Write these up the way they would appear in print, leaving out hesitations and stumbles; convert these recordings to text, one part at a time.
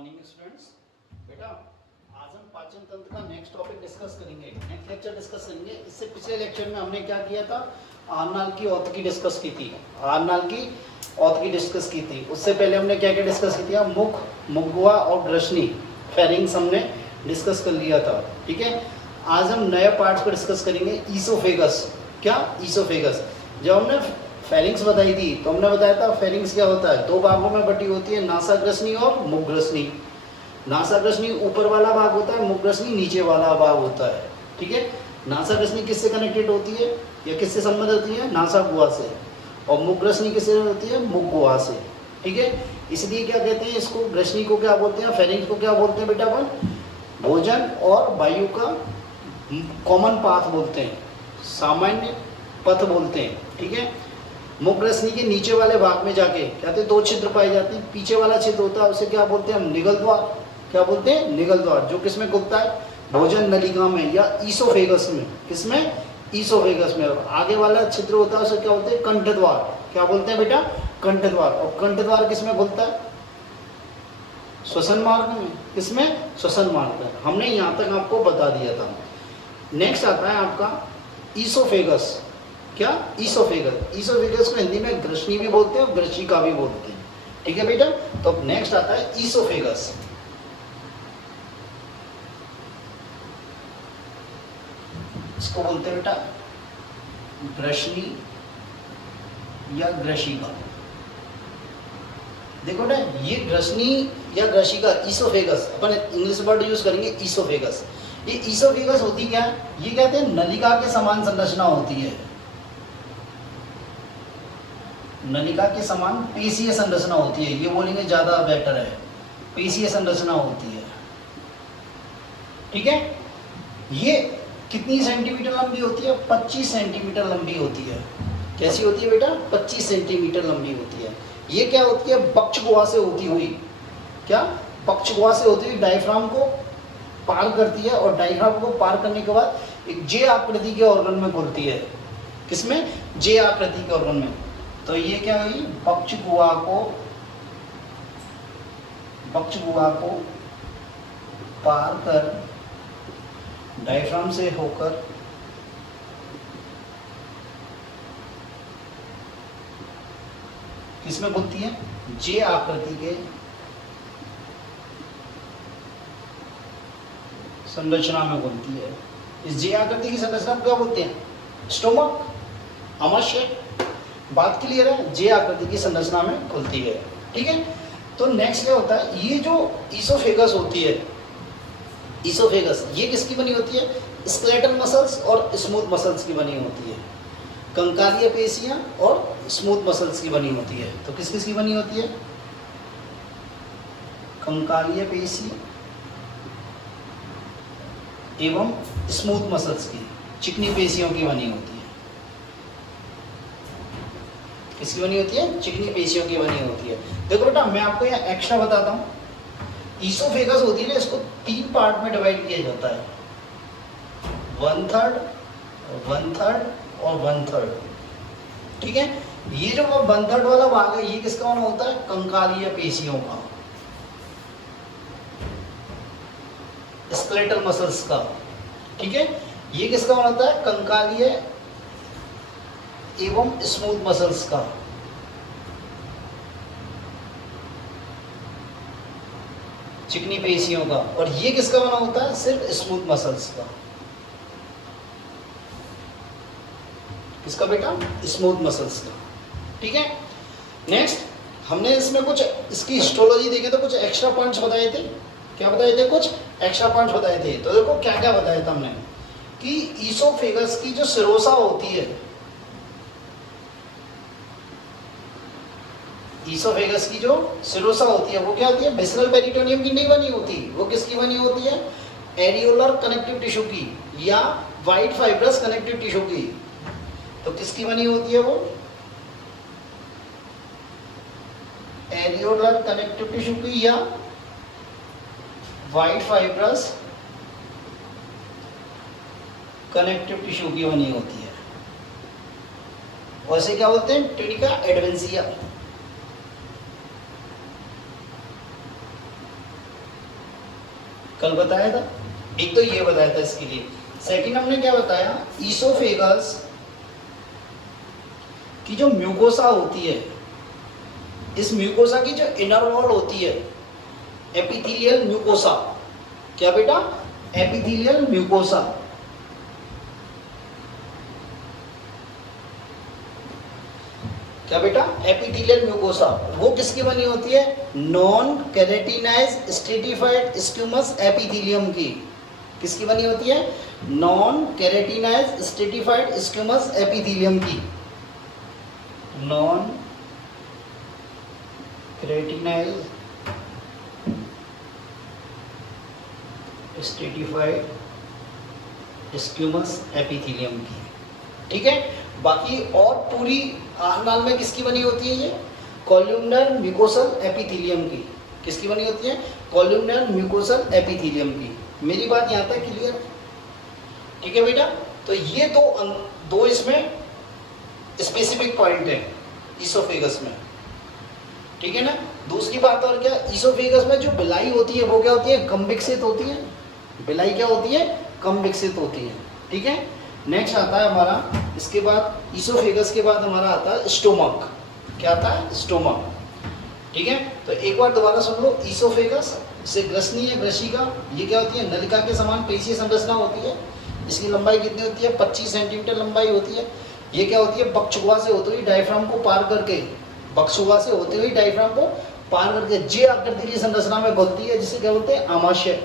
Morning students. बेटा आज हम पाचन तंत्र का नेक्स्ट टॉपिक डिस्कस करेंगे, नेक्स्ट लेक्चर डिस्कस करेंगे। इससे पिछले लेक्चर में हमने क्या किया था, आरनाल की औत की डिस्कस की थी, आरनाल की औत की डिस्कस की थी। उससे पहले हमने क्या क्या डिस्कस किया, मुख, मुगवा और ग्रसनी, फेरिंग्स हमने डिस्कस कर लिया था। ठीक है, आज हम नए पार्ट्स को डिस्कस करेंगे। ईसोफेगस, क्या ईसोफेगस, जब हमने फेरिंग्स बताई थी तो हमने बताया था फेरिंग्स क्या होता है, दो भागों में बटी होती है, नासाग्रसनी और मुखग्रसनी। नासाग्रसनी ऊपर वाला भाग होता है, मुखग्रसनी नीचे वाला भाग होता है। ठीक है, नासाग्रसनी किससे कनेक्टेड होती है या किससे संबंध होती है, नासा गुहा से, और मुखग्रसनी किससे होती है, मुख गुहा से। ठीक है, इसलिए क्या कहते हैं इसको, ग्रसनी को क्या बोलते हैं, फेरिंग्स को क्या बोलते हैं बेटा अपन, भोजन और वायु का कॉमन पाथ बोलते हैं, सामान्य पथ बोलते हैं। ठीक है, मुखग्रसनी के नीचे वाले भाग में जाके कहते हैं दो छिद्र पाए जाते हैं। पीछे वाला छिद्र होता है उसे क्या बोलते हैं हम, निगल द्वार। क्या बोलते हैं, निगल द्वार, जो किसमें खुलता है, भोजन नलिका में या ईसोफेगस में। किसमें, ईसोफेगस में। और आगे वाला छिद्र होता है उसे क्या बोलते हैं, कंठ द्वार। क्या बोलते हैं बेटा, कंठ द्वार। और कंठ द्वार किसमें खुलता है, श्वसन मार्ग में। किसमें, श्वसन मार्ग में। हमने यहाँ तक आपको बता दिया था। नेक्स्ट आता है आपका ईसोफेगस। क्या, ईसोफेगस। ईसोफेगस को हिंदी में ग्रसनी भी बोलते हैं और ग्रशिका भी बोलते हैं। ठीक है बेटा, तो नेक्स्ट आता है ईसोफेगस। इसको बोलते हैं बेटा ग्रसनी या ग्रशिका। देखो बेटा, ये ग्रसनी या ग्रशिका, ईसोफेगस, अपन इंग्लिश वर्ड यूज करेंगे ईसोफेगस। ये ईसोफेगस होती क्या है, ये कहते हैं नलिका के समान संरचना होती है, नलिका के समान पेशीय संरचना होती है। ये बोलेंगे ज्यादा बेटर है, पेशीय संरचना होती है। ठीक है, ये कितनी सेंटीमीटर लंबी होती है, 25 सेंटीमीटर लंबी होती है। कैसी होती है बेटा, 25 सेंटीमीटर लंबी होती है। ये क्या होती है, बक्ष गुहा से होती हुई, क्या, बक्ष गुहा से होती हुई डायफ्राम को पार करती है, और डायफ्राम को पार करने के बाद एक जे आकृति के ऑर्गन में खुलती है। किसमें, जे आकृति के ऑर्गन में। तो ये क्या हुई, बक्ष गुहा को पार कर डायफ्राम से होकर किसमें खुलती है, जे आकृति के संरचना में खुलती है। इस जे आकृति की संरचना को क्या बोलते हैं, स्टोमक, आमाशय। बात क्लियर है, जे आकृति की संरचना में खुलती है। ठीक है, तो नेक्स्ट क्या होता है, ये जो ईसोफेगस होती है, ईसोफेगस ये किसकी बनी होती है, स्केलेटल मसल्स और स्मूथ मसल्स की बनी होती है। कंकालीय पेशियां और स्मूथ मसल्स की बनी होती है। तो किस किस की बनी होती है, कंकालीय पेशी एवं स्मूथ मसल्स की, चिकनी पेशियों की बनी होती है। किसकी बनी होती है, चिकनी पेशियों की बनी होती है। देखो बेटा, मैं आपको यहाँ एक्स्ट्रा बताता हूँ, ईसोफेगस होती है ना, इसको 3 पार्ट में डिवाइड किया जाता है, 1/3, 1/3 और 1/3। ठीक है, ये जो 1/3 वाला भाग है, ये किसका बना होता है, कंकालीय पेशियों का, स्केलेटल मसल्स का। ठीक है, ये किसका बना होता है, कंकालीय एवं स्मूथ मसल्स का। चिकनी पेशियों का। और ये किसका बना होता है, सिर्फ स्मूथ मसल्स का। किसका बेटा, स्मूथ मसल्स का। ठीक है, नेक्स्ट हमने इसमें कुछ इसकी हिस्टोलॉजी देखी तो कुछ एक्स्ट्रा पॉइंट्स बताए थे। क्या बताए थे, कुछ एक्स्ट्रा पॉइंट्स बताए थे। तो देखो क्या क्या बताया था हमने, कि ईसोफेगस की जो सिरोसा होती है, ईसोफेगस की जो सिरोसा होती है वो क्या होती है, विसरल पेरिटोनियम की नहीं बनी होती, वो किसकी बनी होती है, एरियोलर कनेक्टिव टिश्यू की या वाइट फाइब्रस कनेक्टिव टिश्यू की। तो किसकी बनी होती है वो, एरियोलर कनेक्टिव टिश्यू की या वाइट फाइब्रस कनेक्टिव टिश्यू की बनी होती है। वैसे क्या बोलते हैं, ट्यूनिका एडवेंसिया। कल बताया था। एक तो ये बताया था इसके लिए। सेकंड हमने क्या बताया, ईसोफेगस की जो म्यूकोसा होती है, इस म्यूकोसा की जो इनर वॉल होती है, एपिथेलियल म्यूकोसा, क्या बेटा, एपिथेलियल म्यूकोसा, क्या बेटा, एपिथेलियल म्यूकोसा, वो किसकी बनी होती है, non keratinized stratified squamous epithelium की। किसकी बनी होती है, non keratinized stratified squamous epithelium की, non keratinized stratified squamous epithelium की। ठीक है, बाकी और पूरी आहारनाल में किसकी बनी होती है, ये कॉलमनार म्यूकोसल एपिथेलियम की। किसकी बनी होती है, कॉलमनार म्यूकोसल एपिथेलियम की। मेरी बात यहाँ तक क्लियर, ठीक है बेटा। तो ये दो इसमें स्पेसिफिक पॉइंट है ईसोफेगस में, ठीक है ना। दूसरी बात और क्या, ईसोफेगस में जो बिलाई होती है वो क्या होती है, कम विकसित होती है। बिलाई क्या होती है, कम विकसित होती है, ठीक है। नेक्स्ट आता है हमारा, इसके बाद ईसोफेगस के बाद हमारा आता है स्टोमक। क्या आता है, स्टोमक, ठीक है। तो एक बार दोबारा सुन लो, ईसोफेगस से ग्रसनीय ग्रसिका, ये क्या होती है, नलिका के समान पेशीय संरचना होती है। इसकी लंबाई कितनी होती है, 25 सेंटीमीटर लंबाई होती है। ये क्या होती है, बकचुआ से होती हुई डायफ्राम को पार करके, बकचुआ से होती हुई डायफ्राम को पार करके जे आकृति की संरचना में घुलती है, जिसे क्या बोलते हैं, आमाशय,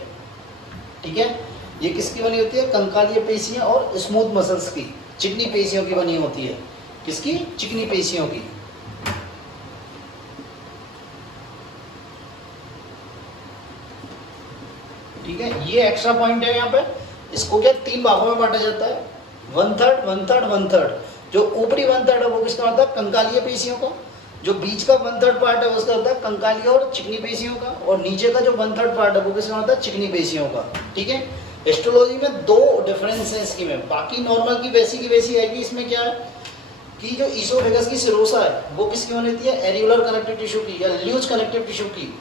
ठीक है। ये किसकी बनी होती है, कंकालीय पेशियां और स्मूथ मसल्स की, चिकनी पेशियों की बनी होती है। किसकी, चिकनी पेशियों की। ठीक है, ये एक्स्ट्रा पॉइंट है यहाँ पे। इसको क्या 3 भागों में बांटा जाता है, 1/3 1/3 1/3। जो ऊपरी 1/3 है वो किसका होता है, कंकालीय पेशियों का। जो बीच का 1/3 पार्ट है उसका होता है कंकालीय और चिकनी पेशियों का। और नीचे का जो 1/3 पार्ट है वो किसका होता है, चिकनी पेशियों का, ठीक है। हिस्टोलॉजी में 2 डिफरेंस है इसकी में, बाकी नॉर्मल की वैसी है कि इसमें क्या है कि जो ईसोफेगस की सिरोसा है वो किसकी बनी होती है, एरिकुलर कनेक्टिव टिश्यू की या ल्यूज कनेक्टिव टिश्यू की,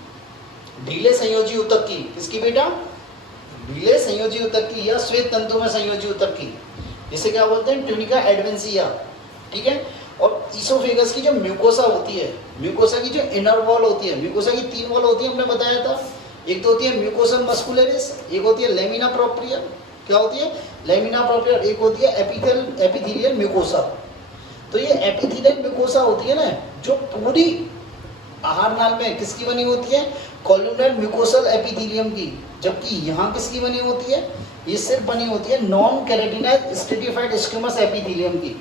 ढीले संयोजी ऊतक की। किसकी बेटा, ढीले संयोजी ऊतक की या श्वेत तंतु में संयोजी ऊतक की, जिसे क्या बोलते हैं, ट्यूनिका एडवेंसिया, ठीक है। और ईसोफेगस की जो म्यूकोसा होती है, म्यूकोसा की जो इनर वॉल होती है, म्यूकोसा की 3 वॉल होती है, हमने बताया था। एक तो होती है म्यूकोसल मस्कुलरिस, एक होती है लेमिना प्रोप्रिया, क्या होती है, लेमिना प्रोप्रिया, एक होती है एपिथेलियल म्यूकोसा। तो ये एपिथेलियल म्यूकोसा होती है ना, जो पूरी आहार नाल में किसकी बनी होती है, कॉलमनार म्यूकोसल एपिथेलियम की। जबकि यहाँ किसकी बनी होती है, ये सिर्फ बनी होती है non keratinized stratified squamous epithelium की,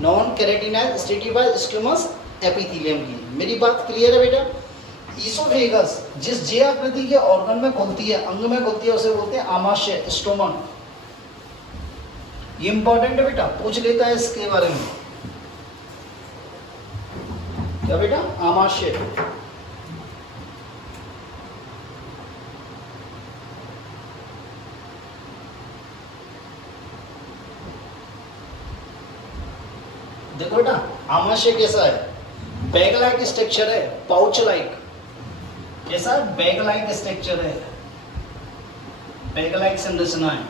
non keratinized stratified squamous epithelium की। मेरी बात क्लियर है बेटा। ईसोफेगस जिस जे आकृति के ऑर्गन में खुलती है, अंग में खुलती है, उसे बोलते हैं आमाशय, स्टोमक। ये इंपॉर्टेंट है बेटा, पूछ लेता है इसके बारे में। क्या बेटा, आमाशय। देखो बेटा, आमाशय कैसा है, बैग लाइक स्ट्रक्चर है, पाउच लाइक। कैसा है, बैग लाइक स्ट्रक्चर है, बैग लाइक संरचना है,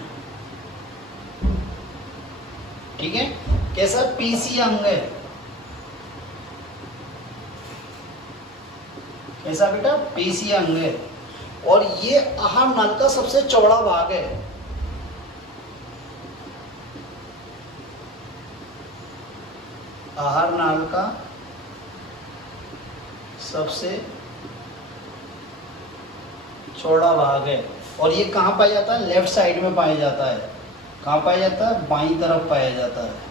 ठीक है। कैसा, पेशीय अंग है। कैसा बेटा, पेशीय अंग है। और ये आहार नाल का सबसे चौड़ा भाग है। आहार नाल का सबसे चौड़ा भाग है। और ये कहाँ पाया जाता है, लेफ्ट साइड में पाया जाता है। कहाँ पाया जाता है, बाईं तरफ पाया जाता है।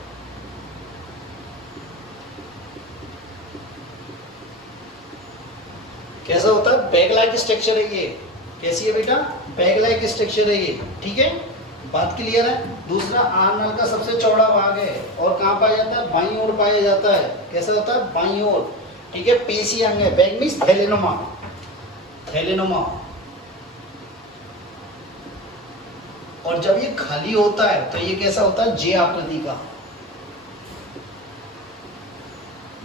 कैसा होता है, बैग लाइक स्ट्रक्चर है ये। कैसी है बेटा, बैग लाइक स्ट्रक्चर है ये, ठीक है। बात क्लियर है। दूसरा, आहार नाल का सबसे चौड़ा भाग है और कहाँ पाया जाता है, बाईं ओर पाया जाता है। कैसा होता है, बाईं ओर, ठीक है। पेशीय अंग है, बैग मींस थैलेनोमा, थैलेनोमा। और जब ये खाली होता है तो ये कैसा होता है, जे आकृति का।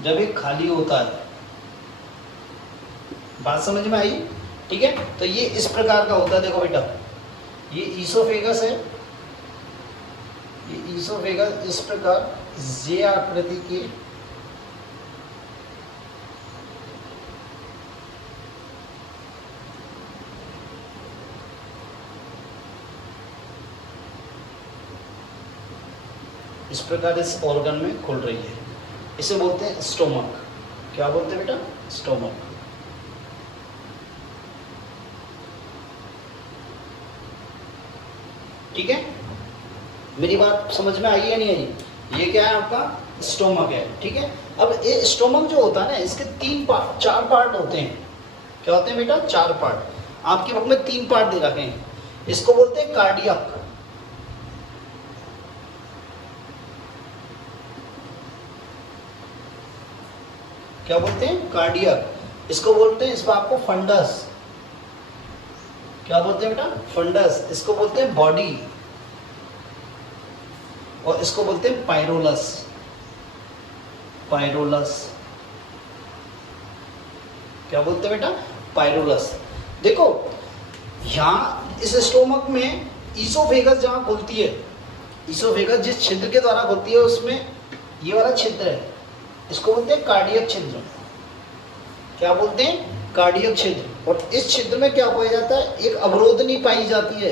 जब ये खाली होता है, बात समझ में आई, ठीक है। तो ये इस प्रकार का होता है। देखो बेटा, ये ईसोफेगस है, ये ईसोफेगस इस प्रकार जे आकृति की इस प्रकार इस ऑर्गन में खुल रही है, इसे बोलते हैं स्टोमक। क्या बोलते हैं बेटा? स्टोमक। ठीक है, मेरी बात समझ में आई है नहीं आई? ये क्या है आपका? स्टोमक है। ठीक है, अब ये स्टोमक जो होता है ना, इसके 4 पार्ट होते हैं। क्या होते हैं बेटा? 4 पार्ट। आपकी बुक में 3 पार्ट दे रखे हैं। इसको बोलते हैं कार्डियक, क्या बोलते हैं? कार्डियक। इसको बोलते हैं, इस बात को फंडस। क्या बोलते हैं बेटा? फंडस। इसको बोलते हैं बॉडी, और इसको बोलते हैं पायरोलस। पायरोलस। क्या बोलते हैं बेटा? पायरोलस। देखो यहां इस स्टोमक में ईसोफेगस जहां खुलती है, ईसोफेगस जिस छिद्र के द्वारा खुलती है उसमें ये वाला छिद्र है, इसको बोलते हैं कार्डियक छिद्र। क्या बोलते हैं? कार्डियक छिद्र। और इस छिद्र में क्या पाया जाता है? एक अवरोधनी पाई जाती है।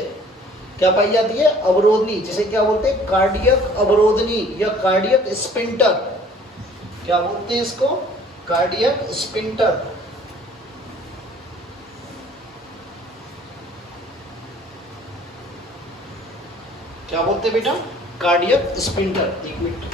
क्या पाई जाती है? अवरोधनी, जिसे क्या बोलते हैं? कार्डियक अवरोधनी या कार्डियक स्पिंटर। क्या बोलते हैं इसको? Cardiac sphincter. क्या बोलते हैं बेटा? Cardiac sphincter. एक मिनट,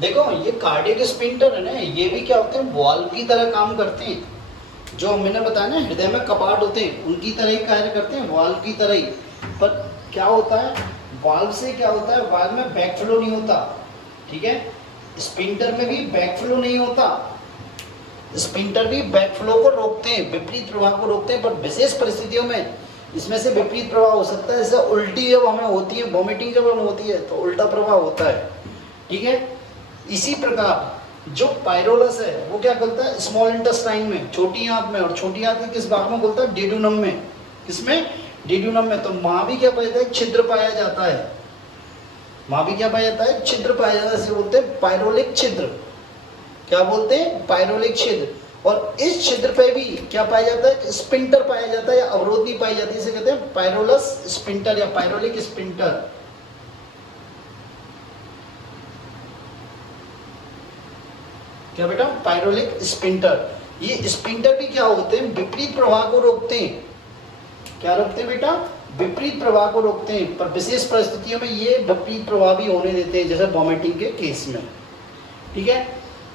देखो ये कार्डियक स्पिंटर है ना, ये भी क्या होते हैं? वाल्व की तरह काम करते हैं। जो मैंने बताया ना, हृदय में कपाट होते हैं, उनकी तरह ही कार्य करते हैं, वाल्व की तरह ही। पर क्या होता है, वाल्व से क्या होता है? वाल्व में बैक फ्लो नहीं होता। ठीक है, स्पिंटर में भी बैक फ्लो नहीं होता। स्पिंटर भी बैक फ्लो को रोकते हैं, विपरीत प्रवाह को रोकते हैं, पर विशेष परिस्थितियों में इसमें से विपरीत प्रवाह हो सकता है। जैसे उल्टी जब हमें होती है, वॉमिटिंग जब हमें होती है, तो उल्टा प्रवाह होता है। ठीक है, इसी प्रकार जो पायरोलस है वो क्या करता है? स्मॉल इंटेस्टाइन में, छोटी आंत में। और छोटी आंत के किस भाग में खुलता है? डेड्यूनम में। किसमें? डेड्यूनम में। तो वहां भी क्या पाया जाता है? छिद्र पाया जाता है। वहां भी क्या पाया जाता है? छिद्र पाया जाता है। इसे बोलते हैं पायरोलिक छिद्र। क्या बोलते हैं? पायरोलिक छिद्र। और इस छिद्र पे भी क्या पाया जाता है? स्पिंटर पाया जाता है या अवरोधनी पाई जाती है। इसे कहते हैं पायरोलस स्पिंटर या पायरोलिक स्पिंटर। क्या बेटा? पायरोलिक स्पिंटर। ये स्पिंटर भी क्या होते हैं? विपरीत प्रवाह को रोकते हैं। क्या रोकते हैं बेटा? विपरीत प्रवाह को रोकते हैं, पर विशेष परिस्थितियों में ये विपरीत प्रवाह भी होने देते हैं, जैसे वॉमिटिंग के केस में। ठीक है,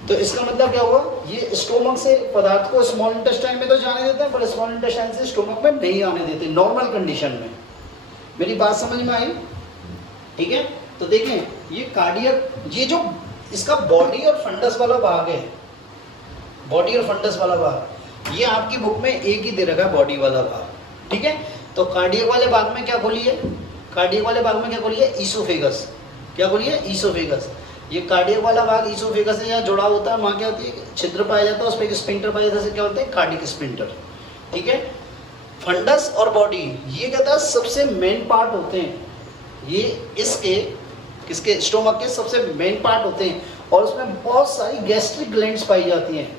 तो इसका मतलब क्या हुआ? ये स्टोमक से पदार्थ को स्मॉल इंटेस्टाइन में तो जाने देते हैं, पर स्मॉल इंटेस्टाइन से स्टोमक में नहीं आने देते नॉर्मल कंडीशन में। मेरी बात समझ में आई? ठीक है, तो देखें ये कार्डियक, ये जो इसका बॉडी और फंडस वाला भाग है, बॉडी और फंडस वाला भाग, ये आपकी बुक में एक ही दे रखा है, बॉडी वाला भाग। ठीक है, तो कार्डियक वाले भाग में क्या खोली है? कार्डियक वाले भाग में क्या खोली है? ईसोफेगस। क्या खोली है? ईसोफेगस। ये कार्डियक वाला भाग ईसोफेगस से यहाँ जुड़ा होता है, वहाँ क्या होती है? छिद्र पाया जाता है, उस पर एक स्पिंटर पाया जाता है, क्या होते हैं? Cardiac sphincter. ठीक है, फंडस और बॉडी ये कहता है सबसे मेन पार्ट होते हैं, ये इसके किसके? स्टोमक के सबसे मेन पार्ट होते हैं। और उसमें बहुत सारी गैस्ट्रिक ग्लैंड्स पाई जाती हैं।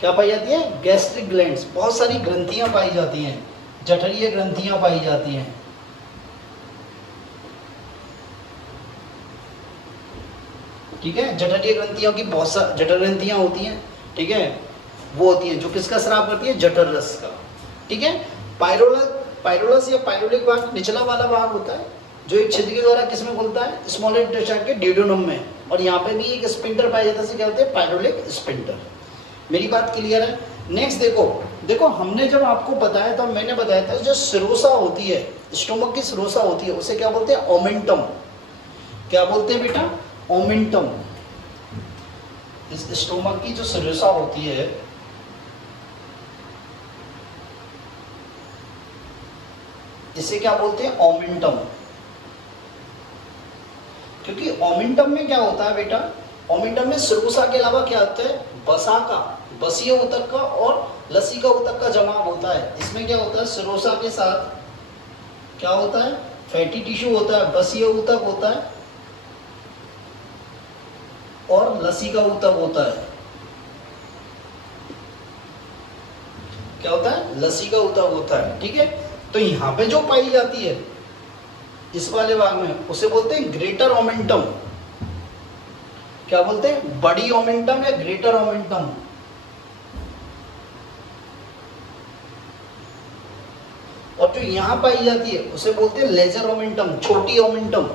क्या पाई जाती है? Gastric glands. बहुत सारी ग्रंथियां पाई जाती हैं, जठरीय ग्रंथियां पाई जाती हैं। ठीक है, जठरीय ग्रंथियों की बहुत सारी जठर ग्रंथियां होती हैं। ठीक है, वो होती हैं जो किसका स्राव करती है? जठर रस का। ठीक है, पायरोलस या पायरोलिक भाग निचला वाला भाग होता है, जो एक छिद्र के द्वारा किसमें खुलता है? स्मॉल इंटेस्टाइन के डेड्यूनम में। और यहाँ पे भी एक स्पिंटर पाया जाता है, क्या होते हैं? पायरोलिक स्पिंटर। मेरी बात क्लियर है? नेक्स्ट देखो हमने जब आपको बताया था, मैंने बताया था जो सिरोसा होती है, स्टोमक की सिरोसा होती है, उसे क्या बोलते हैं? ओमेंटम। क्या बोलते हैं बेटा? ओमेंटम। इस स्टोमक की जो सिरोसा होती है, इसे क्या बोलते हैं, ओमेंटम। क्योंकि ओमेंटम में क्या होता है बेटा, ओमेंटम में श्रोसा के अलावा क्या होता है, बसा का, बसीय ऊतक का और लसिका ऊतक का जमाव होता है। इसमें क्या होता है, श्रोसा के साथ क्या होता है, फैटी टिश्यू होता है, बसीय ऊतक होता है और लसिका ऊतक होता है। क्या होता है, लसिका ऊतक होता है। ठीक है, तो यहाँ पे जो पाई जाती है इस वाले भाग में उसे बोलते हैं ग्रेटर ओमेंटम। क्या बोलते हैं, बड़ी ओमेंटम या ग्रेटर ओमेंटम। और जो यहां पाई जाती है उसे बोलते हैं लेजर ओमेंटम, छोटी ओमेंटम।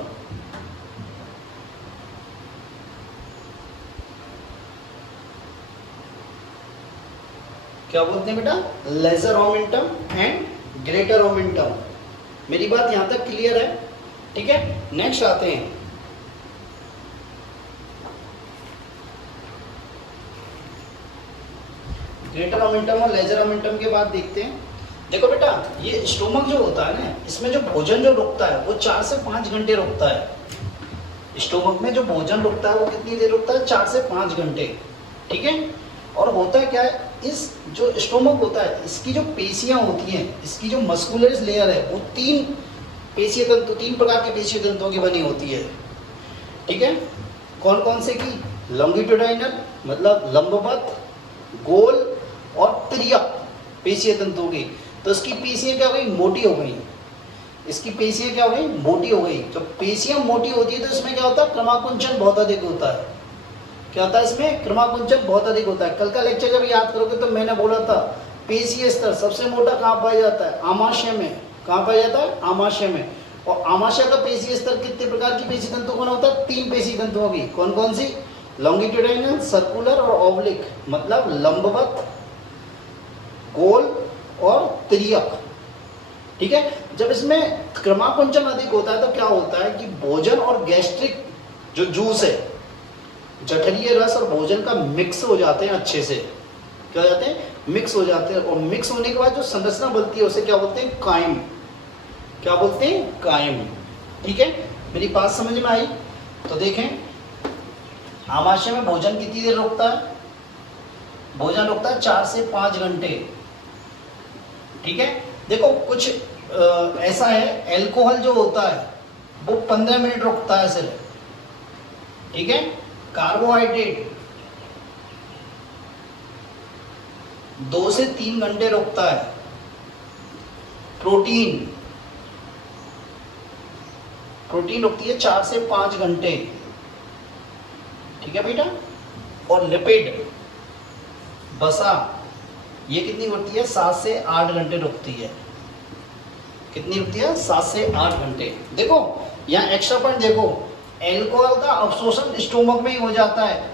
क्या बोलते हैं बेटा, lesser omentum and greater omentum. मेरी बात यहां तक क्लियर है? ठीक है, नेक्स्ट आते हैं। ग्रेटर ओमेंटम और लेजर ओमेंटम के बाद देखते हैं। देखो बेटा, ये स्टोमक जो होता है ना, इसमें जो भोजन जो रुकता है वो 4 से 5 घंटे रुकता है। स्टोमक में जो भोजन रुकता है वो कितनी देर रुकता है, 4 से 5 घंटे। ठीक है, और होता है क्या है, इस जो स्टोमक होता है इसकी जो पेशियां होती हैं, इसकी जो मस्कुलर लेयर है वो 3 पेशीय तंतु, 3 प्रकार के पेशीय तंतुओं की बनी होती है। ठीक है, कौन कौन से की, लॉन्गिट्यूडाइनल मतलब लंबवत, गोल और त्रियक पेशीय तंतुओं की। तो इसकी पेशियां क्या हो गई, मोटी हो गई। इसकी पेशियां क्या हो गई, मोटी हो गई। जब पेशियां मोटी होती है तो इसमें क्या होता है, क्रमाकुंचन बहुत अधिक होता है। क्या होता है इसमें, क्रमाकुंचन बहुत अधिक होता है। कल का लेक्चर जब याद करोगे तो मैंने बोला था पेशीय स्तर सबसे मोटा कहाँ पाया जाता है, आमाशय में। कहाँ पाया जाता है, आमाशय में। और आमाशय का पेशीय स्तर कितने प्रकार की पेशी तंतु का होता है, 3 पेशी तंतुओं की। कौन कौन सी, लॉन्गिट्यूडाइनल, सर्कुलर और ऑब्लिक, मतलब लंबवत, गोल और त्रियक। ठीक है, जब इसमें क्रमाकुंचन अधिक होता है तो क्या होता है कि भोजन और गैस्ट्रिक जो जूस है, जठरीय रस और भोजन का मिक्स हो जाते हैं अच्छे से। क्या हो जाते हैं, मिक्स हो जाते हैं। और मिक्स होने के बाद जो संरचना बनती है उसे क्या बोलते हैं, कायम। क्या बोलते हैं, कायम। ठीक है, मेरी बात समझ में आई? तो देखें, आमाशय में भोजन कितनी देर रुकता है, भोजन रुकता है 4 से 5 घंटे। ठीक है, देखो कुछ ऐसा है, एल्कोहल जो होता है वो 15 मिनट रुकता है सिर्फ। ठीक है, कार्बोहाइड्रेट 2 से 3 घंटे रुकता है। प्रोटीन रुकती है 4 से 5 घंटे। ठीक है बेटा, और लिपिड, बसा, ये कितनी होती है, 7 से 8 घंटे रुकती है। कितनी रुकती है, 7 से 8 घंटे। देखो यहाँ एक्स्ट्रा पॉइंट देखो, एल्कोहल का अवशोषण स्टोमक में ही हो जाता है।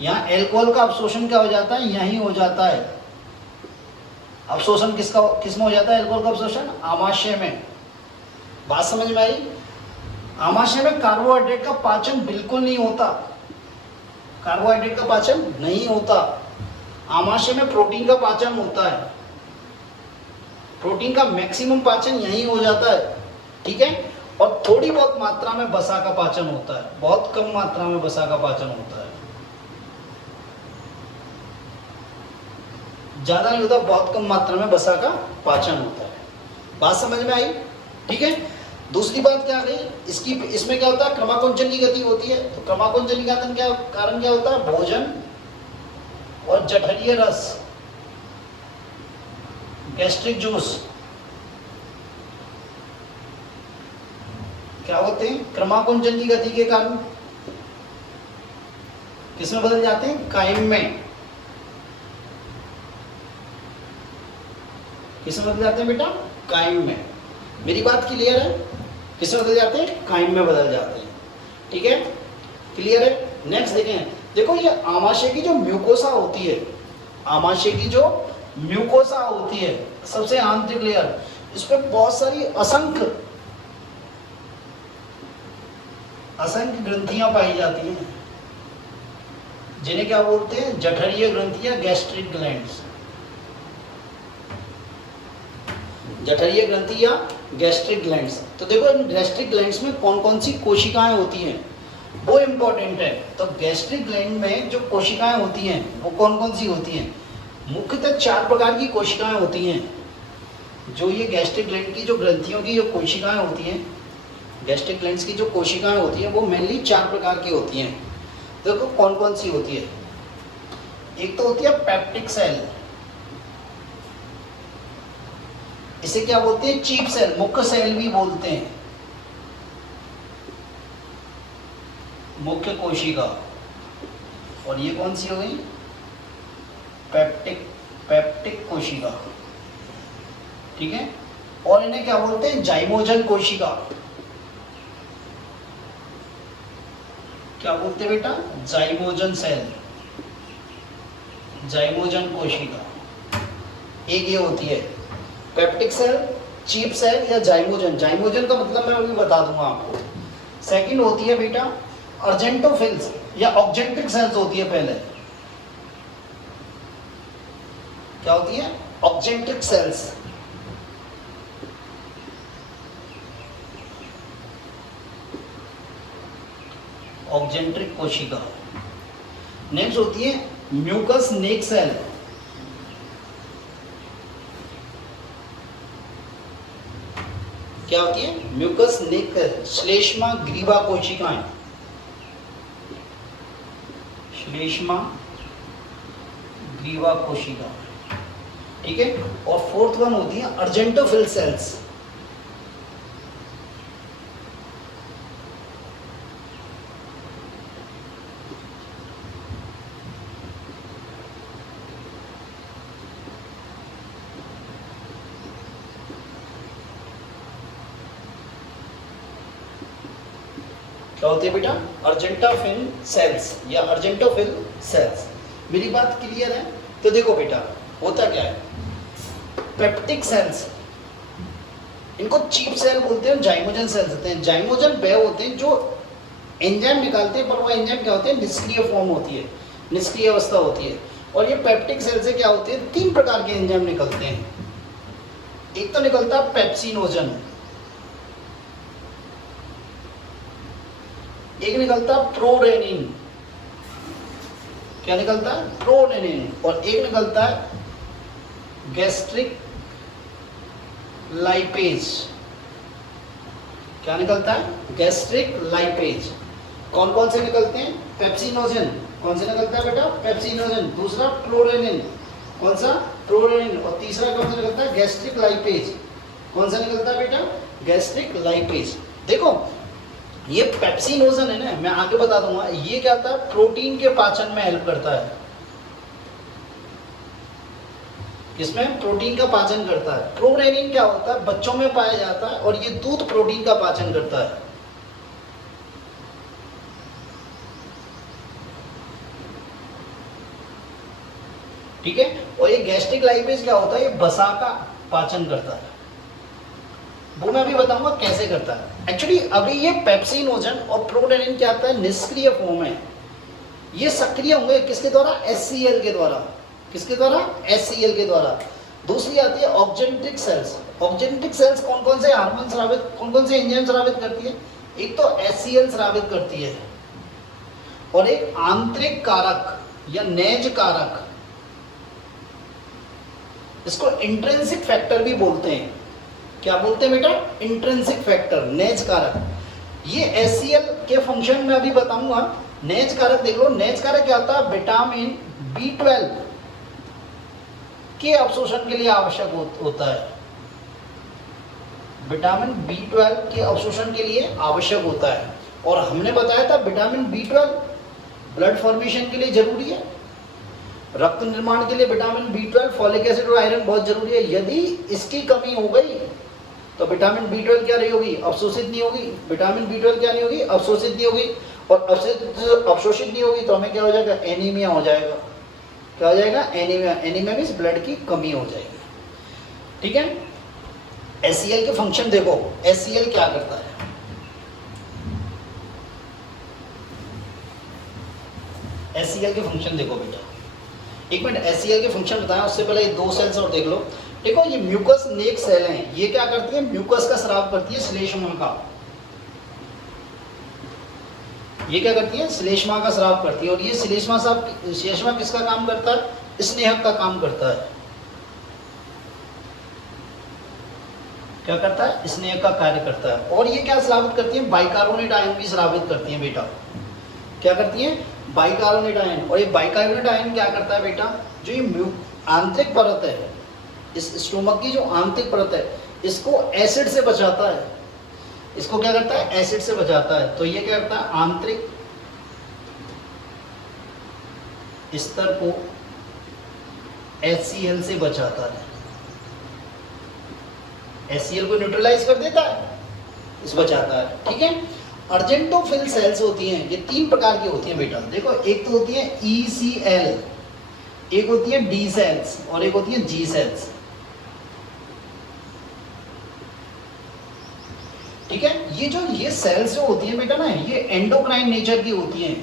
यहाँ एल्कोहल का अवशोषण क्या हो जाता है, यहीं हो जाता है। अवशोषण किसमें हो जाता है, एल्कोहल का अवशोषण, आमाशय में। बात समझ में आई? आमाशय में कार्बोहाइड्रेट का पाचन बिल्कुल नहीं होता, कार्बोहाइड्रेट का पाचन नहीं होता। आमाशय में प्रोटीन का पाचन होता है। प्रोटीन का मैक्सिमम पाचन यहीं हो जाता है। ठीक है, और थोड़ी बहुत मात्रा में बसा का पाचन होता है, बहुत कम मात्रा में बसा का पाचन होता है। ज्यादा नहीं होता, बहुत कम मात्रा में बसा का पाचन होता है। बात समझ में आई? ठीक है, दूसरी बात क्या आ गई, इसमें क्या होता है, क्रमाकुंचन की गति होती है। तो क्रमाकुंचन का कारण क्या होता है, भोजन और जठरीय रस, गैस्ट्रिक जूस क्या होते हैं, क्रमाकुंचन की गति के कारण किसमें बदल जाते हैं, कायम में। किसमें बदल जाते हैं बेटा, कायम में। मेरी बात क्लियर है? किसमें बदल जाते हैं, कायम में बदल जाते हैं। ठीक है, क्लियर है? नेक्स्ट देखें, देखो ये आमाशय की जो म्यूकोसा होती है, आमाशय की जो म्यूकोसा होती है, सबसे आंतरिक लेयर, इस पर बहुत सारी असंख्य ग्रंथियां पाई जाती हैं, जिन्हें क्या बोलते हैं, जठरीय ग्रंथियां, गैस्ट्रिक ग्लैंड्स। जठरीय ग्रंथि या गैस्ट्रिक ग्लैंड्स। तो देखो इन गैस्ट्रिक ग्लैंड्स में कौन कौन सी कोशिकाएं होती हैं वो इम्पोर्टेंट है। तो गैस्ट्रिक ग्लैंड में जो कोशिकाएं होती हैं वो कौन कौन सी होती हैं? मुख्यतः 4 प्रकार की कोशिकाएं होती हैं। जो ये गैस्ट्रिक ग्लैंड की जो ग्रंथियों की जो कोशिकाएं होती हैं, गैस्ट्रिक ग्लैंड्स की जो कोशिकाएं होती हैं वो मेनली 4 प्रकार की होती हैं। देखो कौन कौन सी होती है। एक तो होती है पेप्टिक सेल, इसे क्या बोलते हैं? चीफ सेल, मुख्य सेल भी बोलते हैं, मुख्य कोशिका। और ये कौन सी हो गई? पेप्टिक कोशिका, ठीक है। और इन्हें क्या बोलते हैं? जाइमोजन कोशिका। क्या बोलते हैं बेटा? जाइमोजन सेल, जाइमोजन कोशिका। एक ये होती है पेप्टिक सेल, चीफ सेल या जाइमोजन। जाइमोजन का मतलब मैं अभी बता दूंगा आपको। सेकंड होती है बेटा अर्जेंटोफिल्स या ऑक्जेंट्रिक सेल्स होती है। पहले क्या होती है? ऑक्जेंट्रिक सेल्स। ऑक्जेंट्रिक कोशिका। नेक्स्ट होती है म्यूकस नेक सेल। क्या होती है? म्यूकस नेक, श्लेष्मा ग्रीवा कोशिकाएं, श्लेष्मा ग्रीवा कोशिका, ठीक है। और फोर्थ वन होती है अर्जेंटोफिल सेल्स। क्या होती है बेटा? अर्जेंटोफिल सेल्स या अर्जेंटोफिल सेल्स। मेरी बात क्लियर है? तो देखो बेटा होता क्या है, पेप्टिक सेल्स इनको चीफ सेल बोलते हैं, जाइमोजन सेल्स होते हैं। जाइमोजन वे होते हैं जो एंजाइम निकालते हैं, पर वो एंजाइम क्या होते हैं? निष्क्रिय फॉर्म होती है, निष्क्रिय अवस्था होती है। और ये पेप्टिक सेल से क्या होते हैं? 3 प्रकार के एंजाइम निकलते हैं। एक तो निकलता है पेप्सिनोजन, एक निकलता है प्रोरेनिन। क्या निकलता है? प्रोरेनिन। और एक निकलता है गैस्ट्रिक लाइपेज। क्या निकलता है? Gastric lipase. कौन कौन से निकलते हैं? पेप्सिनोजन। कौन से निकलता है बेटा? पेप्सिनोजन। दूसरा प्रोरेनिन। कौन सा? प्रोरेनिन। और तीसरा कौन सा निकलता है? Gastric lipase. कौन सा निकलता है बेटा? Gastric lipase. देखो ये पेप्सिनोजन है ना, मैं आगे बता दूंगा, ये क्या होता है? प्रोटीन के पाचन में हेल्प करता है। किसमें? प्रोटीन का पाचन करता है। प्रोरेनिन क्या होता है? बच्चों में पाया जाता है और ये दूध प्रोटीन का पाचन करता है। ठीक है। और ये गैस्ट्रिक लाइपेज क्या होता है? ये वसा का पाचन करता है। वो मैं अभी बताऊंगा कैसे करता है। एक्चुअली अभी ये पेप्सिनोजन और प्रोरेनिन क्या आता है? निष्क्रिय फॉर्म है। ये सक्रिय होंगे किसके द्वारा? HCl के द्वारा। किसके द्वारा? HCl के द्वारा। दूसरी आती है ऑक्जेंट्रिक सेल्स। ऑक्जेंट्रिक सेल्स कौन कौन से हार्मोन स्रावित, कौन कौन से एंजाइम स्रावित करती है? एक तो HCl स्रावित करती है और एक आंतरिक कारक या नेज कारक, इसको इंट्रिंसिक फैक्टर भी बोलते हैं। क्या बोलते हैं बेटा? इंट्रिंसिक फैक्टर, नेज कारक। ये HCl के फंक्शन में अभी बताऊंगा। नेज कारक देख लो, नेज कारक क्या होता है? विटामिन B12 के अवशोषण के लिए आवश्यक होता है। विटामिन B12 के अवशोषण के लिए आवश्यक होता है। और हमने बताया था विटामिन B12 ब्लड फॉर्मेशन के लिए जरूरी है, रक्त निर्माण के लिए विटामिन B12, फॉलिक एसिड और आयरन बहुत जरूरी है। यदि इसकी कमी हो गई तो विटामिन B12 क्या नहीं होगी? अवशोषित नहीं होगी। विटामिन B12 क्या नहीं होगी? अवशोषित नहीं होगी। और अवशोषित नहीं होगी तो हमें क्या हो जाएगा? एनीमिया हो जाएगा। क्या हो जाएगा? एनीमिया। एनीमिया मीन्स ब्लड की कमी हो जाएगी। ठीक है। HCl के फंक्शन देखो, HCl क्या करता है? HCl के फंक्शन देखो बेटा, एक मिनट, एससीएल के फंक्शन बताया उससे पहले ये दो सेल्स और देख लो। देखो ये म्यूकस नेक सेल हैं, ये क्या करती है, म्यूकस का स्राव करती है श्लेष्मा का। ये क्या करती है, श्लेष्मा का स्राव करती है। और ये श्लेष्मा किसका काम करता है, स्नेहक का काम करता है। क्या करता है, स्नेहक का कार्य करता है। और ये क्या स्रावित करती है, बाइकार्बोनेट आयन भी स्रावित करती है बेटा। क्या करती है, बाइकार्बोनेट आयन। और ये बाइकार्बोनेट आयन क्या करता है बेटा, जो ये आंतरिक परत है, इस स्टोमक की जो आंतरिक परत है, इसको एसिड से बचाता है। इसको क्या करता है, एसिड से बचाता है। तो ये क्या करता है, आंतरिक स्तर को HCl से बचाता है। HCl को न्यूट्रलाइज कर देता है, इस बचाता है। ठीक है। अर्जेंटोफिल सेल्स होती हैं, ये 3 प्रकार की होती हैं बेटा। देखो एक तो होती है ECL, एक होती है D सेल्स और एक होती है G सेल्स। ठीक है। ये सेल्स जो होती हैं बेटा ना, ये एंडोक्राइन नेचर की होती हैं।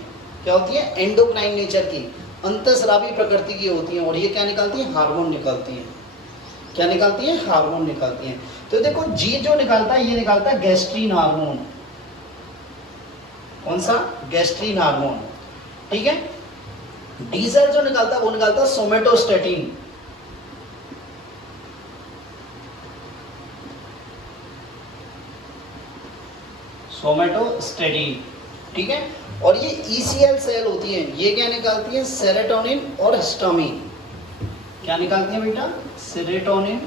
क्या होती है, एंडोक्राइन नेचर की, अंतःस्रावी प्रकृति की होती हैं। और ये क्या निकालती हैं, हार्मोन निकालती हैं। क्या निकालती हैं, हार्मोन निकालती हैं। तो देखो जी जो निकालता है, ये निकालता है गैस्ट्रीन हार्मोन। कौन सा, गैस्ट्रीन हार्मोन। ठीक है। डी सेल जो निकालता है, वो निकालता है सोमेटोस्टेटिन। सोमेटोस्टेटिन। ठीक है। और ये ECL सेल होती हैं, ये क्या निकालती है, सेरोटोनिन और हिस्टामिन। क्या निकालती है बेटा, सेरोटोनिन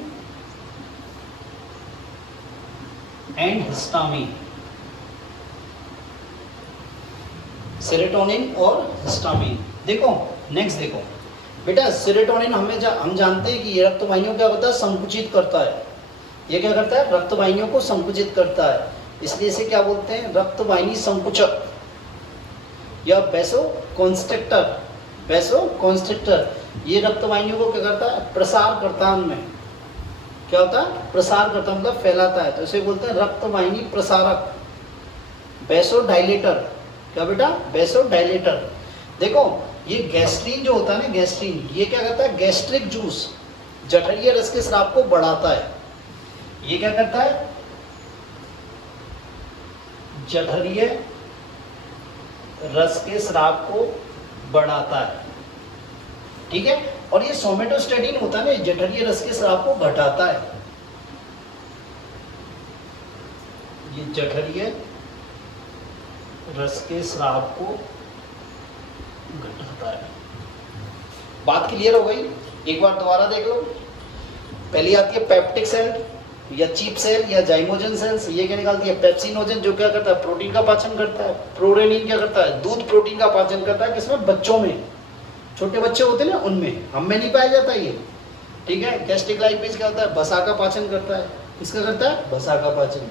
एंड हिस्टामिन। सेरोटोनिन और हिस्टामिन। देखो नेक्स्ट देखो बेटा, सेरोटोनिन हम जानते हैं कि ये रक्त वाहिनियों क्या होता है, संकुचित करता है। ये क्या करता है, रक्त वाहिनियों को संकुचित करता है। इसलिए इसे क्या बोलते हैं, रक्त वाहिनी संकुचक या वैसो कॉन्स्ट्रिक्टर। वैसो कॉन्स्ट्रिक्टर ये रक्त वाहिनियों को क्या करता है, प्रसार करता है। उनमें क्या होता है, प्रसार करता, मतलब फैलाता है। तो इसे बोलते हैं रक्त वाहिनी प्रसारक, वैसो डायलेटर। क्या बेटा, वैसो डायलेटर। देखो ये गैस्ट्रीन जो होता है ना, गैस्ट्रीन, ये क्या करता है, गैस्ट्रिक जूस, जठरीय रस के स्राव को बढ़ाता है। ये क्या करता है, जठरीय रस के स्राव को बढ़ाता है। ठीक है। और ये सोमेटोस्टेटिन होता है ना, जठरीय रस के स्राव को घटाता है। ये जठरीय रस के स्राव को घटाता है। बात क्लियर हो गई, एक बार दोबारा देख लो। पहली आती है पेप्टिक सेल या चीप सेल या जाइमोजन सेल्स। ये क्या निकालती है, पेप्सिनोजन, जो क्या करता है, प्रोटीन का पाचन करता है। प्रोरेनिन क्या करता है, दूध प्रोटीन का पाचन करता है। किसमें, बच्चों में, छोटे बच्चे होते हैं ना उनमें, हम में नहीं पाया जाता ये। ठीक है। गैस्ट्रिक लाइपेज क्या होता है, बसा का पाचन करता है। किसका करता है, बसा का पाचन।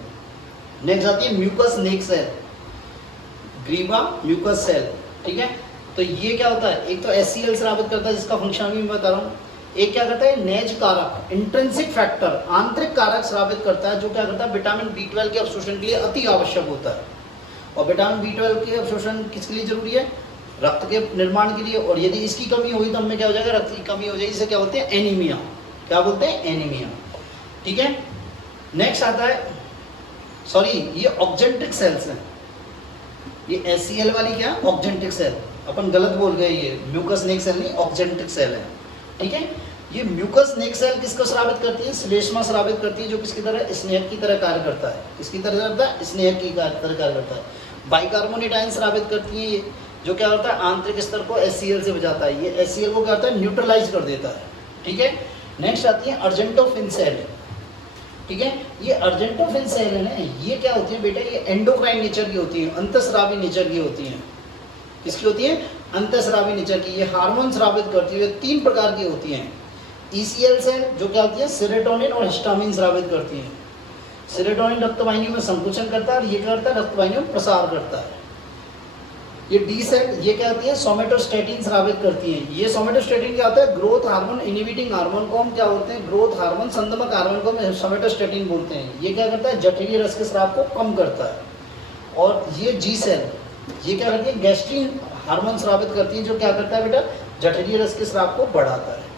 नेक्स्ट आती है म्यूकस नेक सेल, ग्रीवा म्यूकस सेल। ठीक है। तो ये क्या होता है, एक तो HCl स्रावित करता है, जिसका फंक्शन भी मैं बता रहा हूँ। एक क्या करता है, नेज कारक, इंट्रिंसिक फैक्टर, आंतरिक कारक स्रावित करता है, जो क्या करता है, विटामिन B12 के अवशोषण के लिए अति आवश्यक होता है। और विटामिन B12 के अवशोषण किसके लिए जरूरी है, रक्त के निर्माण के लिए। और यदि इसकी कमी होगी तो हमें क्या हो जाएगा, रक्त की कमी हो जाएगी। इसे क्या बोलते हैं, एनीमिया। क्या बोलते हैं, एनीमिया। ठीक है। नेक्स्ट आता है, सॉरी ये ऑक्जेंट्रिक सेल्स हैं। ये HCl वाली क्या, ऑक्जेंट्रिक सेल, अपन गलत बोल गए, ये म्यूकस नेक सेल नहीं, ऑक्जेंट्रिक सेल है। ठीक है। ये म्यूकस नेक सेल किसको स्रावित करती है, श्लेष्मा स्रावित करती है, जो किसकी तरह, स्नेहक की तरह कार्य करता है। किसकी तरह करता है, स्नेहक की तरह कार्य करता है। बाइकार्बोनेट आयन स्रावित करती है, ये जो क्या होता है, आंतरिक स्तर को HCl से बचाता है। ये HCl को क्या करता है, न्यूट्रलाइज कर देता है। ठीक है। नेक्स्ट आती है अर्जेंटोफिन सेल। ठीक है। ये अर्जेंटोफिन सेल है ना, ये क्या होती है बेटा, ये एंडोक्राइन नेचर की होती है, अंतःस्रावी नेचर की होती है। किसकी होती है, अंतःस्रावी नेचर की। ये हार्मोन स्रावित करती है। 3 प्रकार की होती हैं। ECL सेल जो क्या होती है, सेरोटोनिन और हिस्टामिन स्रावित करती है। सेरोटोनिन रक्त वाहिनियों में संकुचन करता है और ये क्या करता है, रक्त वाहिनियों में प्रसार करता है। ये D सेल, ये क्या होती है, सोमेटोस्टेटिन स्रावित करती है। ये सोमेटोस्टेटिन क्या होता है, ग्रोथ हार्मोन इनहिबिटिंग हार्मोन को हम क्या बोलते हैं, ग्रोथ हार्मोन संदमक हार्मोन को हम सोमेटोस्टेटिन बोलते हैं। ये क्या करता है, जठरीय रस के स्राव को कम करता है। और ये G सेल, ये क्या करती है, गैस्ट्रीन हार्मोन स्रावित करती है, जो क्या करता है बेटा, जठरीय रस के स्राव को बढ़ाता है।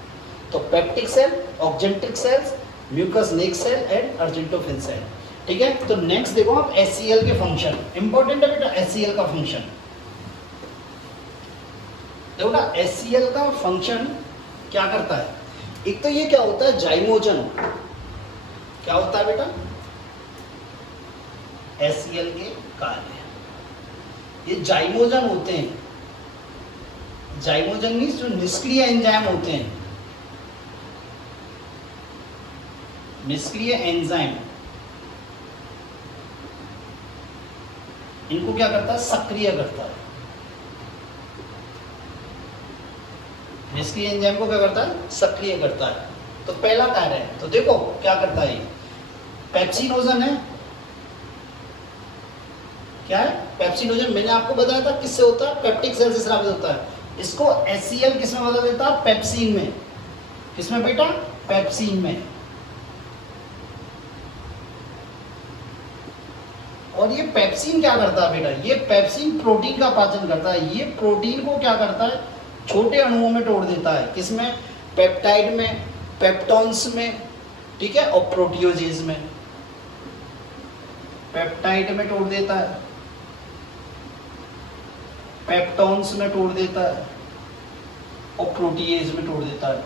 तो peptic cell, oxyntic cells, mucus neck cell and argentaffin cell. ठीक है, तो नेक्स्ट देखो आप HCl के फंक्शन, इंपॉर्टेंट है बेटा HCl का फंक्शन। देखो ना HCl का फंक्शन क्या करता है, एक तो ये क्या होता है जाइमोजन, क्या होता है बेटा HCl के कार्य, ये जाइमोजन होते हैं। जाइमोजन मीन्स जो निष्क्रिय एंजाइम होते हैं, निष्क्रिय एंजाइम, इनको क्या करता है सक्रिय करता है। निष्क्रिय एंजाइम को क्या करता है सक्रिय करता है। तो पहला कार्य है, तो देखो क्या करता है, पेप्सिनोजन है, क्या है पेप्सिनोजन, मैंने आपको बताया था किससे होता है, पेप्टिक सेल से स्रावित होता है। इसको HCl किसमें बदल देता है, पेप्सिन में। किसमें बेटा, पेप्सिन में। और ये पेप्सिन क्या करता है बेटा, ये पेप्सिन प्रोटीन का पाचन करता है। ये प्रोटीन को क्या करता है, छोटे अणुओं में तोड़ देता है। किसमें, पेप्टाइड में, पेप्टॉन्स में, ठीक है, और प्रोटियोजेज में। पेप्टाइड में तोड़ देता है, पेप्टॉन्स में तोड़ देता है और प्रोटीएज में तोड़ देता है।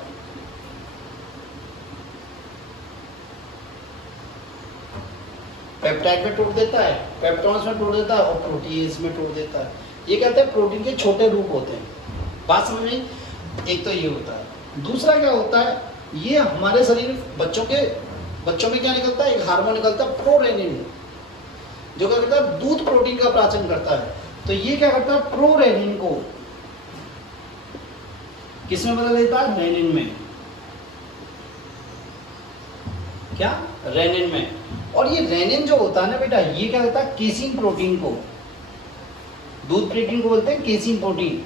पेप्टाइड में तोड़ देता है, पेप्टॉन्स में तोड़ देता है और प्रोटीएज में तोड़ देता है। ये कहते हैं प्रोटीन के छोटे रूप होते हैं। बात समझ में, एक तो ये होता है। दूसरा क्या होता है, ये हमारे शरीर बच्चों में क्या निकलता है, एक हार्मोन निकलता है प्रोरेनिन, जो क्या करता है दूध प्रोटीन का पाचन करता है। तो ये क्या करता है प्रोरेनिन को किसमें बदल देता है, रेनिन में। क्या, रेनिन में। और ये रेनिन जो होता है ना बेटा, ये क्या करता है केसिन प्रोटीन को, दूध प्रोटीन को बोलते हैं केसिन प्रोटीन,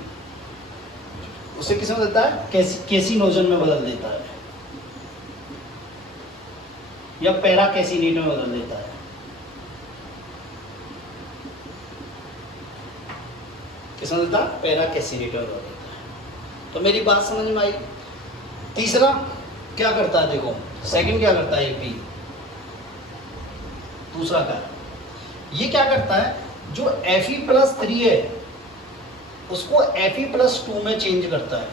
उसे किसमें बदलता है, केसिनोजन में बदल देता है या पैराकेसिनेट में बदल देता है। किसमें बदलता है, पैराकेसिनेट में बदल देता है। तो मेरी बात समझ में आई। तीसरा क्या करता है, देखो सेकंड क्या करता है, AP दूसरा का, ये क्या करता है, जो Fe+3 है उसको Fe+2 में चेंज करता है।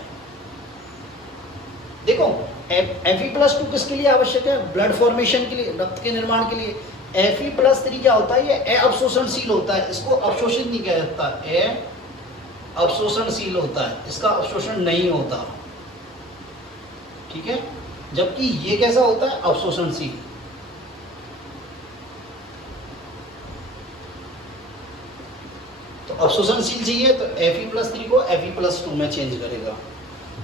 देखो Fe+2 किसके लिए आवश्यक है, ब्लड फॉर्मेशन के लिए, रक्त के निर्माण के लिए। Fe+3 क्या होता है, ये अवशोषणशील होता है, इसको अवशोषित नहीं किया जाता, अवशोषणशील होता है, इसका अवशोषण नहीं होता। ठीक है, जबकि ये कैसा होता है, अवशोषणशील। तो अवशोषणशील चाहिए तो Fe+3 को Fe+2 में चेंज करेगा।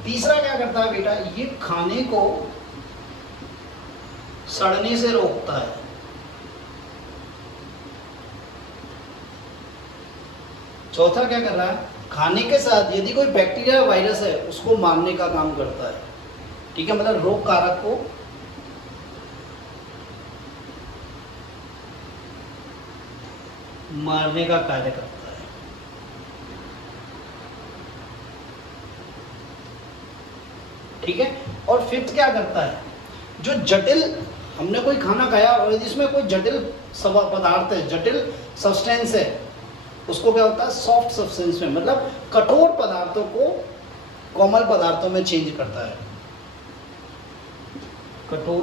तीसरा क्या करता है बेटा, ये खाने को सड़ने से रोकता है। चौथा क्या कर रहा है, खाने के साथ यदि कोई बैक्टीरिया वायरस है उसको मारने का काम करता है। ठीक है, मतलब रोग कारक को मारने का कार्य करता है। ठीक है, और फिफ्थ क्या करता है, जो जटिल, हमने कोई खाना खाया और जिसमें कोई जटिल पदार्थ है, जटिल सब्सटेंस है, उसको क्या होता है सॉफ्ट सब्सटेंस में, मतलब कठोर पदार्थों को कोमल पदार्थों में चेंज करता है। कठोर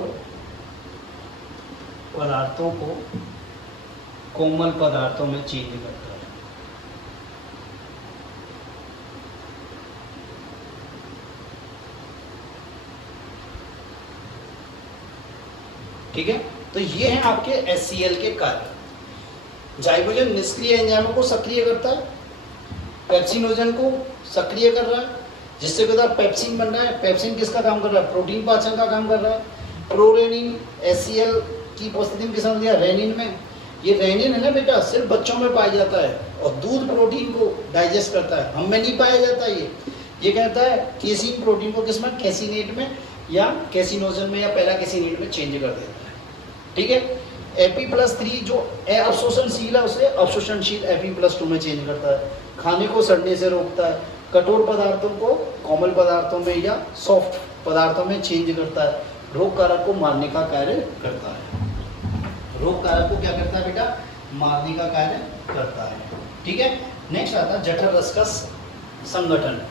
पदार्थों को कोमल पदार्थों में चेंज करता है। ठीक है, तो ये हैं आपके HCl के कार्य। जाइमोजन निष्क्रिय एंजाइमों को सक्रिय करता है, पेप्सिनोजन को सक्रिय कर रहा है, जिससे क्या पेप्सिन बन रहा है। पेप्सिन किसका काम कर रहा है, प्रोटीन पाचन का काम कर रहा है। प्रोरेनिन HCl की उपस्थिति में किसने दिया, रेनिन में। ये रेनिन है ना बेटा, सिर्फ बच्चों में पाया जाता है और दूध प्रोटीन को डाइजेस्ट करता है, हम में नहीं पाया जाता। ये कहता है केसिन प्रोटीन को किसमें, कैसिनेट में या कैसिनोजन में या पैराकेसिनेट में चेंज कर देता है। ठीक है, Fe+3 जो अवशोषणशील है उसे अवशोषणशील Fe+2 में चेंज करता है। खाने को सड़ने से रोकता है, कठोर पदार्थों को कोमल पदार्थों में या सॉफ्ट पदार्थों में चेंज करता है, रोग कारक को मारने का कार्य करता है। रोग कारक को क्या करता है बेटा? मारने का कार्य करता है। ठीक है, नेक्स्ट आता है जठर रस का संगठन।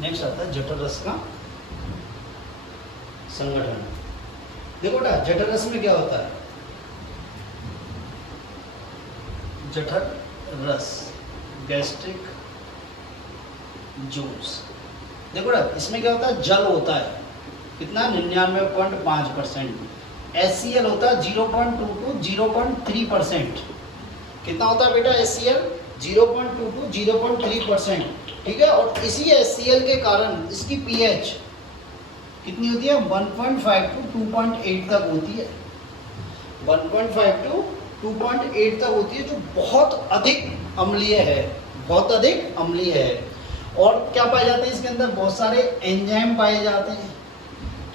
नेक्स्ट आता है जठर रस का संगठन। देखो बेटा, जठर रस में क्या होता है? जठर रस, गैस्ट्रिक जूस। देखो बेटा, इसमें क्या होता है? जल होता है कितना? 99.5%। HCl होता है 0.2 to 0.3%। कितना होता है बेटा HCl? 0.2 to 0.3%। ठीक है, और इसी HCl के कारण इसकी pH कितनी होती है? 1.5 to 2.8 तक होती है। 1.5 to 2.8 तक होती है, जो बहुत अधिक अम्लीय है, बहुत अधिक अम्लीय है। और क्या पाए जाते हैं इसके अंदर? बहुत सारे एंजाइम पाए जाते हैं।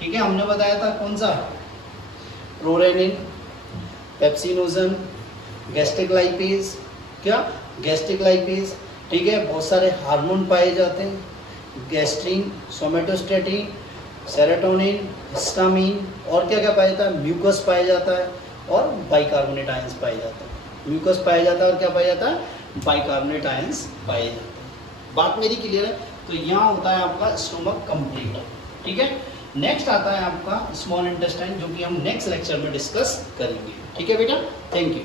ठीक है, हमने बताया था कौन सा? Prorenin, pepsinogen, gastric lipase. क्या? Gastric lipase. ठीक है, बहुत सारे हार्मोन पाए जाते हैं, गैस्ट्रिन, सोमेटोस्टेटिन, सेरोटोनिन, हिस्टामिन, और क्या क्या पाया जाता है? म्यूकस पाया जाता है और बाइकार्बोनेट आयंस पाए जाते हैं। म्यूकस पाया जाता है और क्या पाया जाता है? बाइकार्बोनेट आयंस पाए जाते हैं। बात मेरी क्लियर है? तो यहाँ होता है आपका स्टोमक कंप्लीट। ठीक है, नेक्स्ट आता है आपका स्मॉल इंटेस्टाइन, जो कि हम नेक्स्ट लेक्चर में डिस्कस करेंगे। ठीक है बेटा, थैंक यू।